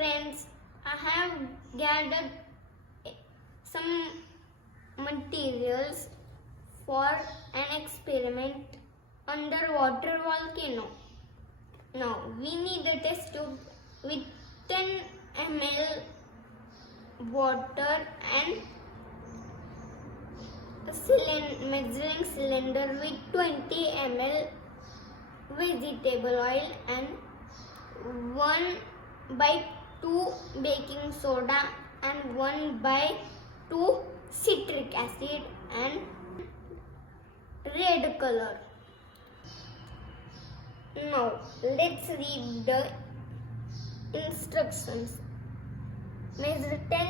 friends, I have gathered some materials for an experiment underwater volcano. Now we need a test tube with 10 ml water and a measuring cylinder with 20 ml vegetable oil and 1/2 baking soda and 1/2 citric acid and red color. Now let's read the instructions. Measure 10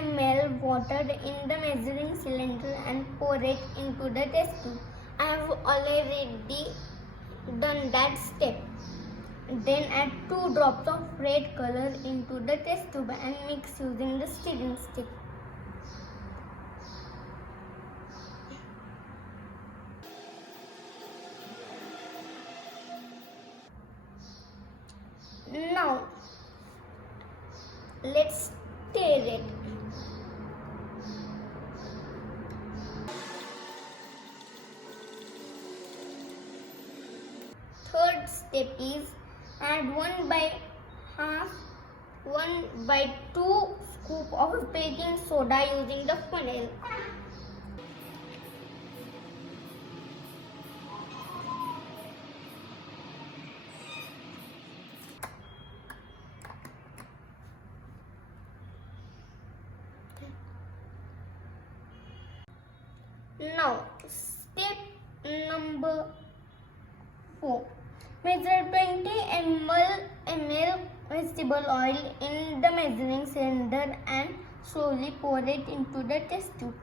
ml water in the measuring cylinder and pour it into the test tube. I have already done that step. Then add 2 drops of red color into the test tube and mix using the stirring stick. Now let's stir it. Third step is add 1/2 scoop of baking soda using the funnel. Now step number 4. Measure 20 ml vegetable oil in the measuring cylinder and slowly pour it into the test tube.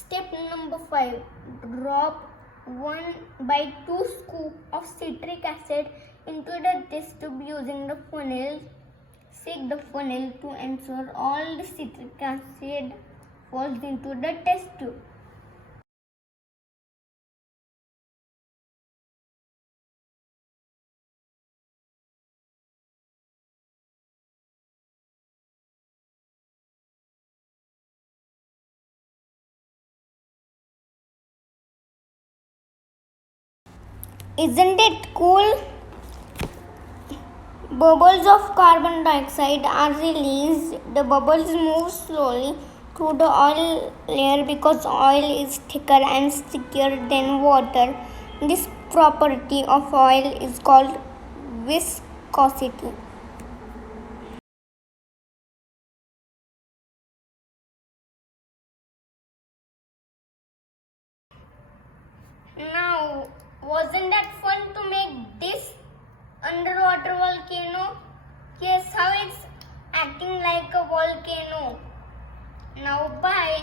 Step number 5. Drop 1/2 scoop of citric acid into the test tube using the funnel. Shake the funnel to ensure all the citric acid falls into the test tube. Isn't it cool? Bubbles of carbon dioxide are released. The bubbles move slowly through the oil layer because oil is thicker and stickier than water. This property of oil is called viscosity. Now, wasn't that fun to make this underwater volcano? Here's how it's acting like a volcano. Now bye.